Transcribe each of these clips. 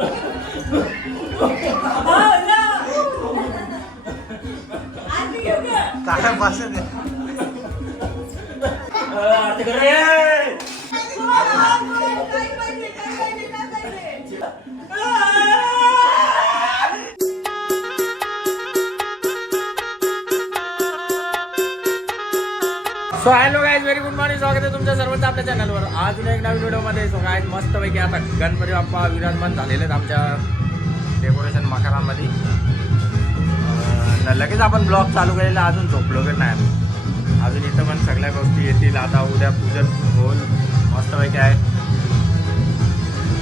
काय पासून आरती so hello guys very good morning स्वागत आहे तुमच्या सर्वांचं आपल्या चॅनलवर अजून एक नवीन व्हिडिओमध्ये सो गाईज मस्तपैकी आता गणपती बाप्पा विराजमान झालेले आहेत आमच्या डेकोरेशन मकारामध्ये. तर लगेच आपण ब्लॉग चालू केलेला. अजून झोपलो की नाही अजून इथं पण सगळ्या गोष्टी येतील. आता उद्या पूजन होईल मस्तपैकी आहे.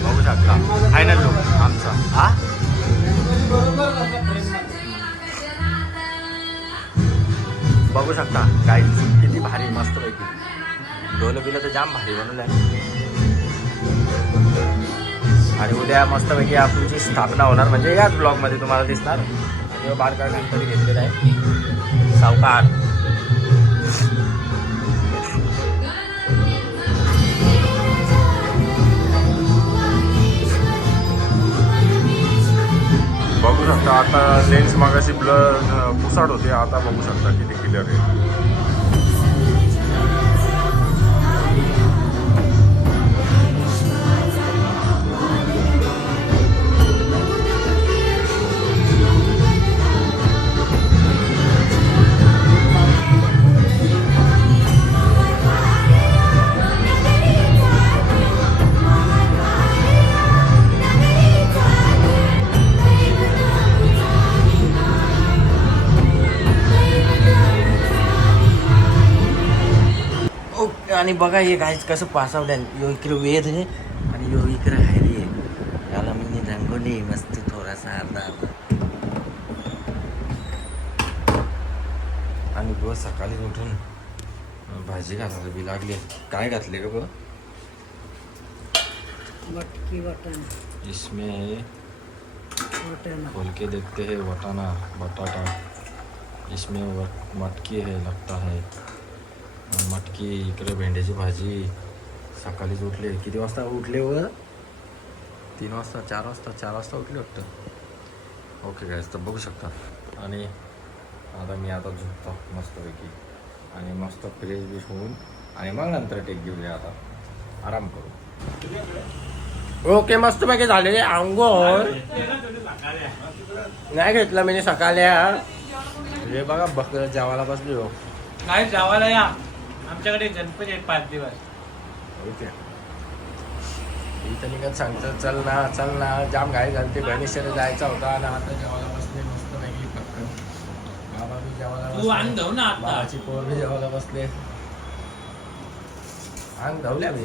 बघू शकता. फायनल लोक आमचा. हा? बघू शकता गाईज किती भारी मस्तपैकी. ढोल बिलं तर जाम भारी बनवलं आहे आणि उद्या मस्तपैकी आपली स्थापना होणार म्हणजे याच ब्लॉगमध्ये तुम्हाला दिसणार. आणि बारका गणपती घेतलेला आहे. सावकार. शकता आता लेन्स मागाशी ब्लर पुसाड होते. आता बघू शकता किती क्लिअर आहे. आणि बघा हे गाईज कसं पासवलं यो इकडे वेद आहे. आणि यो इकडे हॅरी आहे. याला मी रंगवली मस्त थोडासा अर्धा अर्धा. आणि बघ सकाळी उठून भाजी घालायला बी लागली काय घातले का बघ मटकी वाटाणा. इसमें है खोल के देखते हैं वटाना बटाटा. इसमें मटकी है लगता है. मटकी इकडे भेंड्याची भाजी. सकाळीच उठले. किती वाजता उठले व? तीन वाजता चार वाजता चार वाजता उठले वाटतं. ओके काय तर बघू शकता. आणि आता मी आता झोपतो मस्तपैकी. आणि मस्त फ्रेश बिश होऊन आणि मग नंतर टेक घेऊया आता. आराम करू. ओके मस्तपैकी झालेले आंघोळ. नाही घेतलं म्हणजे सकाळी. हे बघा बघ जेवायला बसली हो. नाही जावायला या. आमच्याकडे गणपती आहेत पाच दिवस. ओके. इथं निघत सांगतं चल ना चल ना जाम घाई घालते बहिणीकडे जायचा होता आणि आता जेवायला बसले मस्त पैकी फक्त बाबा बी जेवायला तू अंग बसले धुव ना आता. बाबाची पोर बी जेवायला बसले. अंग धावल्या बी.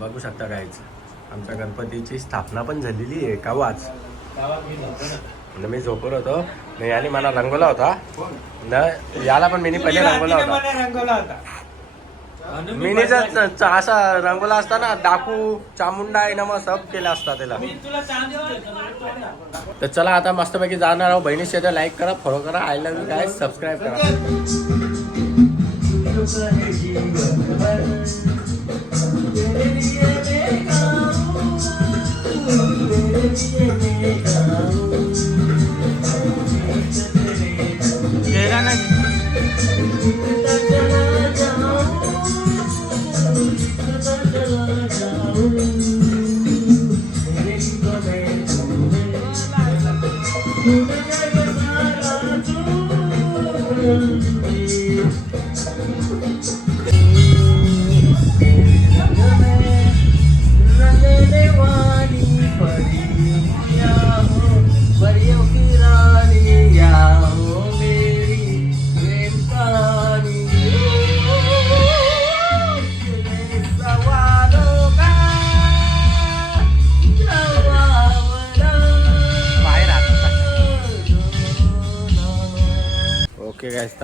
बघू शकता काहीच आमच्या गणपतीची स्थापना पण झालेली आहे का वाच? म्हणजे मी झोपत होतो. न याने मला रंगवला होता. न याला पण मी पहिले रंगवला होता. मला रंगवला होता. म्हणून मी मिनी बदलायचं. जर असा रंगवला असता ना डाकू चामुंडा आहे ना मग सब केला असता त्याला तर चला आता मस्तपैकी जाणार आहोत. बहिणीच्या लाईक करा फॉलो करा. आय लव्ह यू काय सबस्क्राईब करा.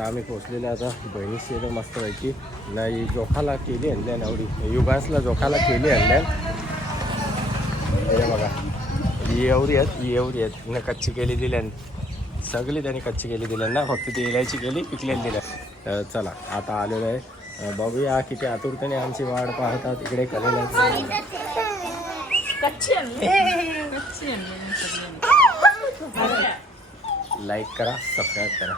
तर आम्ही पोचलेलो आता. बहिणीशी तर मस्तपैकी नाही जोखाला केली आणल्या एवढी. युगांसला जोखाला केली आणल्या हे बघा. ही एवढी आहेत ही एवढी आहेत. न कच्ची केली दिल्या सगळी त्यांनी कच्ची केली दिल्या ना फक्त ती इलायची केली पिकलेली दिल्या तर चला आता आलेलो आहे. बघूया किती आतुरतेने आमची वाट पाहतात. इकडे कलेला लाईक करा सबस्क्राईब करा.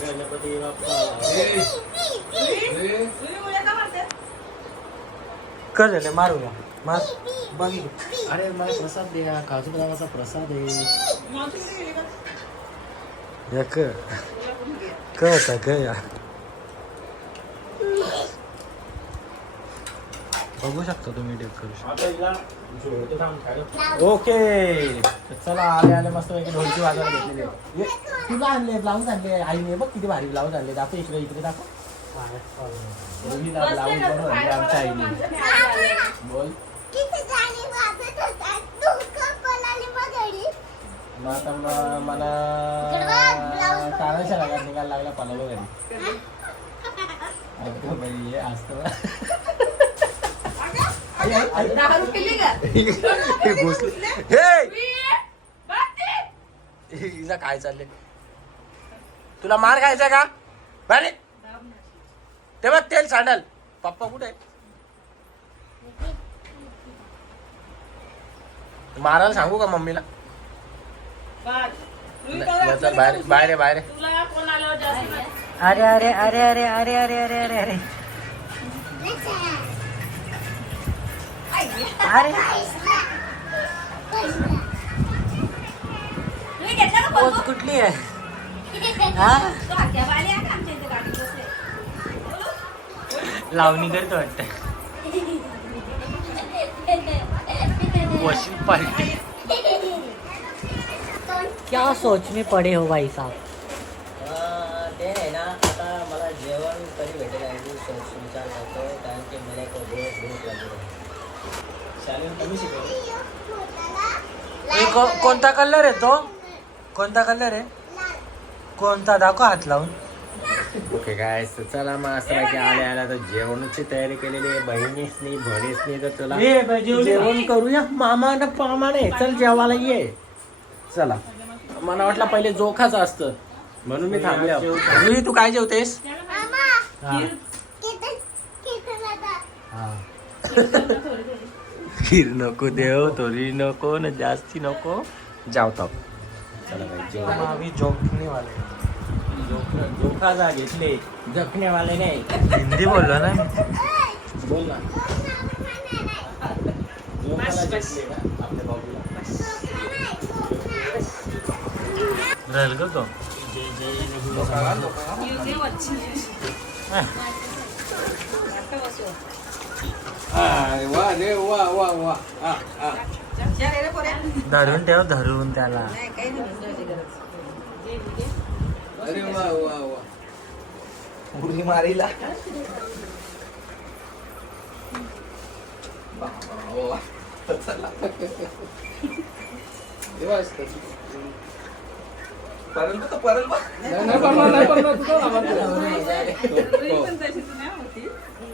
गणपती बाप्पा कर झाले मारूया मार. बघी. अरे मला प्रसाद द्या काजू बदामाचा प्रसाद आहे. या क क बघू शकता तुम्ही डेकोरेशन ओके चला आले आले मस्त पैकी ढोलची वाजवा घेतलेली तुला आणले? ब्लाऊज आणले? आईने बघ किती भारी ब्लाऊज आणले. दाखव इकडे इकडे दाखव. ब्लाऊज बोल. मग आता मला निघायला लागला पलाव घरी असतं. दहा रुपये हे घुसले. हे! हिचा काय चाललंय? तुला मार खायचा का? बरे. ते बघ तेल सांडल. पप्पा कुठे आहे? मारायला सांगू का मम्मीला? चल बाहेर बाहेर आहे, बाहेर आहे. तुला कोण आलं? जास्त अरे अरे अरे अरे अरे अरे अरे अरे. अरे अरे। पोच कुठली आहे हा। लावणी करतो वाटत वॉशिंग पार्टी क्या सोच में पड़े हो भाई साहब? को- कोणता कलर आहे तो? कोणता कलर आहे? कोणता? दाखव हात लावून. ओके काय चला मग असं नाही की आल्या आल्या तर जेवणाची तयारी केलेली आहे. बहिणीसनी भणीसनी तर तुला जेवण करूया. मामा ना पामाने चल जेवायला ये. चला. मला वाटलं पहिले जोखाच असतं. म्हणून मी थांबले. तू काय जेवतेस? हा. हा. खीर नको देव थोडी नको न जास्ती नको जावतो चला बाई जेवण अभी जोखने वाले जोखा जोखा जा घेतले जखण्यावाले नाही हिंदी बोललो ना मी बोल ना जोखाला घेतले ना आपल्या बाबूला राहील का तो वा रे वा वा वा. आ, धरून ठेव धरून त्याला. अरे वा वा वा. उडी मारीला. चला. परल परल हो. हो.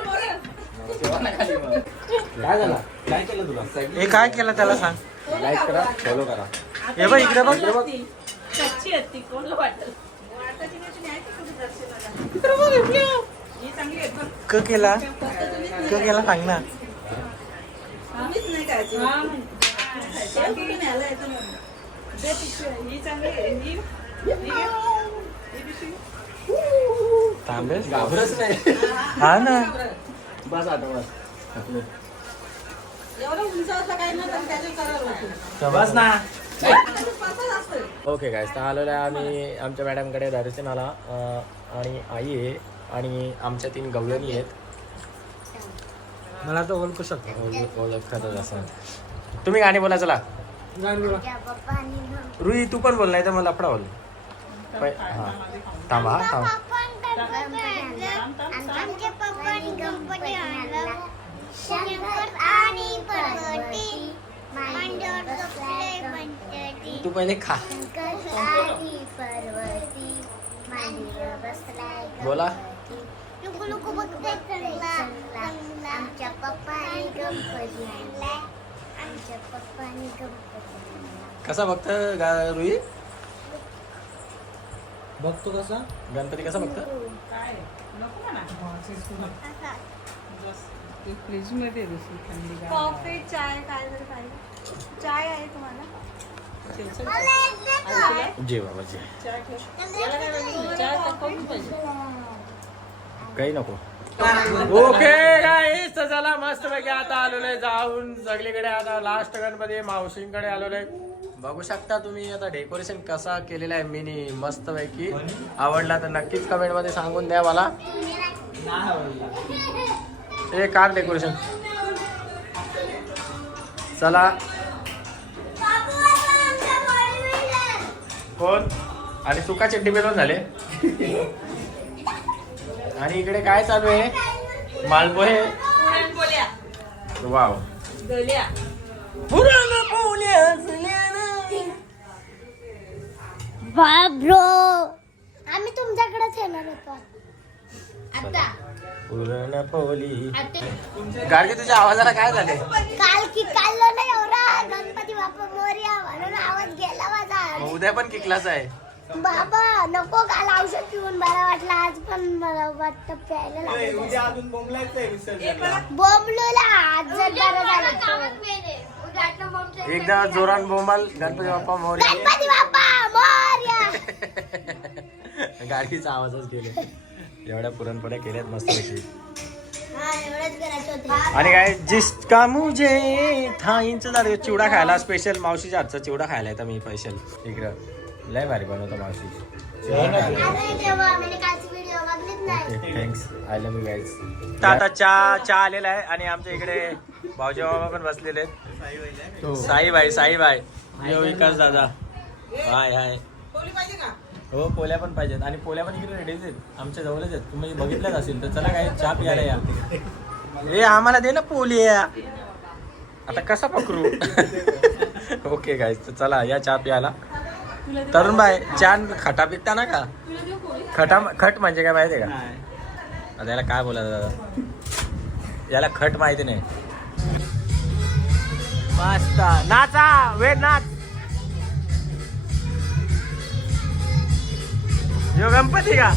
काय झालं? काय केलं तुला? हे काय केलं त्याला सांग. लाईक करा फॉलो करा. हे बघ इकडे बघ. कच्ची कोण वाटत ही. क केला? क केला सांग ना. हा, म्हणजे. दे पिशवी. ही चांगली बस आता बस. तर बस ना. ओके काय तर आलेलो आहे आम्ही आमच्या मॅडमकडे दारुचे नाला अं, आणि आई आहे आणि आमच्या तीन गवळणी आहेत. मला तो ओळखू शकतो. ओळख- असं तुम्ही गाणी बोला चला. रुई तू पण बोल नाही तर मला लफडा बोल. पै- हा. थांबा हा थांबा. शंकर आणि पार्वती. मांडीवर झोपले बंटटी तू पहिले खा. शंकर आणि पार्वती. मांडीवर बसलाय बोला. गणपती. लुकू लुकू बघते चांगला आमच्या पप्पानी गणपती आणलाय. आमच्या पप्पानी गणपती कसा बघत गा- रुई? बघतो कसा? गणपती कसा बघत? काय? नको म्हणा. असा फ्रीजमध्ये दुसरी थंडी गार. कॉफी चाय काय जर पाहिजे चाय आहे तुम्हाला? चिंच- मला एकदा चाय. जे बाबा जे. चाय ठेव. याला काय पाहिजे? चाय तर कमी पाहिजे. काही नको. ओके तर चला मस्त पैकी आता आलेलो आहे जाऊन. सगळीकडे आता लास्ट गणपती मावशींकडे आलेलो आहे बघू शकता तुम्ही आता डेकोरेशन कसा केलेला आहे. मिनी मस्त पैकी आवडला तर नक्कीच कमेंटमध्ये सांगून द्या मला. हे कार डेकोरेशन. चला. कोण? आणि सुका चड्डी पेरून झाले. आणि इकडे काय चालू आहे? मालपोहे. वाव. बाब्रो. आम्ही तुमच्याकडेच येणार होतो. आता. गाडगे तुझ्या आवाजाला काय झाले काल की नाही एवढा गणपती बाप्पा मोर्या म्हणून आवाज गेला माझा. उद्या पण किकलाच आहे. बाबा नको काल औषध पिऊन बरा वाटला. आज पण मला वाटतं प्यायला लागेल. बोंबलूला. आज जर बरं झालं. तर. एकदा जोरान बोंबाल गणपती बाप्पा मोर्या. गणपती बाप्पा! गाडगीचा आवाजच गेले. एवढ्या पुरणपोळ्या केल्यात मस्त पैकी. हा एवढंच करायचं होतं. आणि काय जिसका मुझे था इंच झालं चिवडा खायला स्पेशल मावशीच्या हातचा चिवडा खायला येतं मी स्पेशल इकडं. लय भारी बनवतो मावशी. चिवडा खायला. अरे देवा मी कालची व्हिडिओ बघलीच नाही. Okay thanks I love you guys आता चहा चहा आलेला आहे आणि आमच्या इकडे भाऊजी बाबा पण बसलेले आहेत. साईबाई साईबाई. यो विकास दादा. हाय हाय. हो पोल्या पण पाहिजेत. आणि पोल्या पण इकडे रेडीच आहेत. आमच्या जवळच आहेत. तुम्ही बघितल्याच असेल तर चला काय चहा प्यायला या. ए आम्हाला दे ना पोलिया. आता कसा पकरू ओके गाईज तर चला या चहा प्यायला. तरुण बाय छान खटा पिकता ना का? खटा खट म्हणजे काय माहिती आहे का आता याला काय बोला दादा? याला खट माहिती नाही. मस्त. नाचा वेळ नाच. यो गणपती का?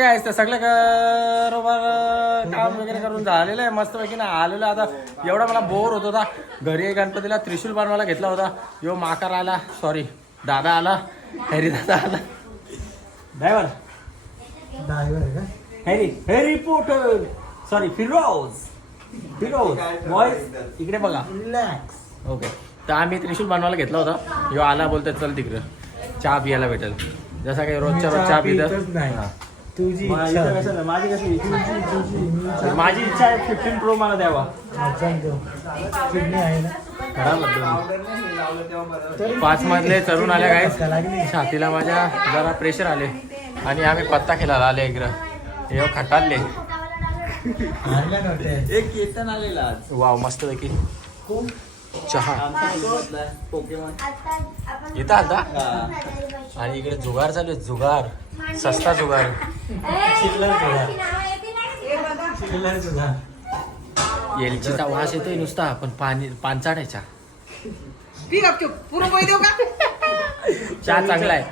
गायस तर सगळं बरोबर काम वगैरे करून झालेलं आहे. मस्त पैकी ना आलेलं आता एवढा मला बोर होत होता. घरी गणपतीला त्रिशूल बनवायला घेतला होता. यो माकार आला सॉरी दादा आला. हॅरी दादा आला. Driver Harry Harry Potter sorry Firoz Firoz boys इकडे बघा. ओके तर आम्ही त्रिशूल बनवायला घेतला होता. यो आला बोलतोय चल तिकडं. चहा पियाला भेटेल. जसा काही रोजच्या रोज चहा पितं हा. तुझी? माझी कसली माझी इच्छा आहे फिफ्टीन प्रो मला द्यावा. पाच मधले तरुण आले काय छातीला माझ्या जरा प्रेशर आले. आणि आम्ही पत्ता खेळायला आले इकडं. हे खटालले. एक कीर्तन आलेला आज. वाव मस्त पैकी. चहा. पोकेमॉन आता आपण इथं आलता? आणि इकडे जुगार चालू आहे जुगार. सस्ता जुगार एलचीचा वास येतोय नुसता पण पाणी पानचाडायचा. पी गपचूप पुरणपोळी देऊ का? चहा चांगला आहे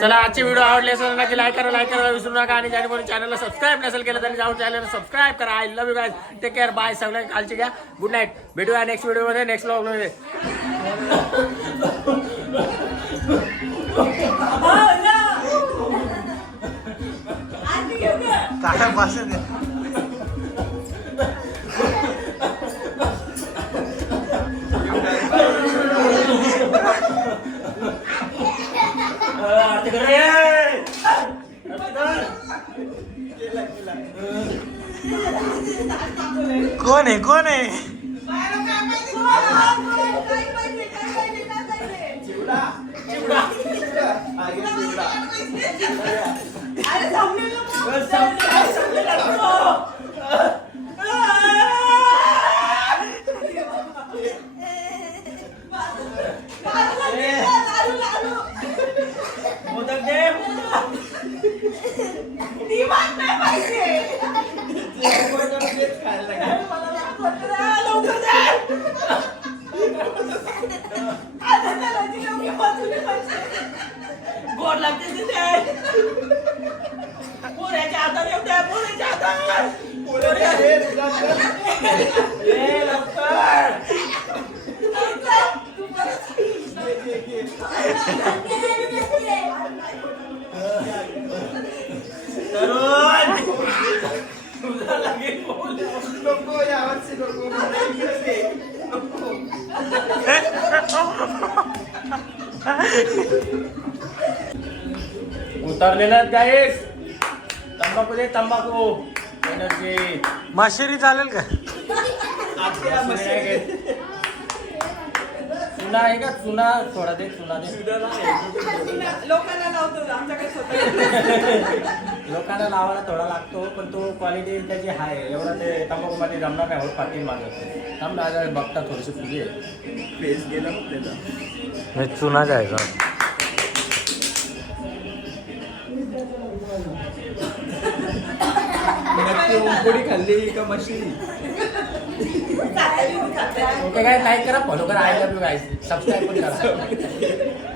चला आजची व्हिडिओ आवडली असेल नक्की लाईक करा लाईक करायला विसरू नका आणि ज्याने कोणी चॅनलला सबस्क्राईब नसेल केलं तरी जाऊन चॅनलला सबस्क्राईब करा. I love you guys take care bye सगळ्या कालची घ्या. गुड नाईट भेटूया नेक्स्ट व्हिडिओमध्ये नेक्स्ट ब्लॉगमध्ये काय पासून कोण आहे कोण आहे गोड लागते तिथे पुऱ्याच्या हातात येऊ द्या पुऱ्याच्या हातात ए, लवकर. तरुण तुला लागेल बोल. नको यावर्षी नको मला इकडे दे. उतरलेला गाईस तंबाखू दे तंबाखू. एनर्जी माशेरी चालेल का? चुना आहे का? चुना थोडा दे चुना दे. लोकांना लावतो आमच्याकडे स्वतः. लोकांना लावायला थोडा लागतो पण तो क्वालिटी त्याची आहे एवढा ते तंबाखू मध्ये जमणार नाही होत पाटील माझं थांब दादा बघता थोडीशी फुगे पेस गेला त्याचा. चुना जायचा नक्की ओंबोडी खाल्ली का मशीन काय लाईक करा फॉलो करा. I love you guys subscribe पण करा.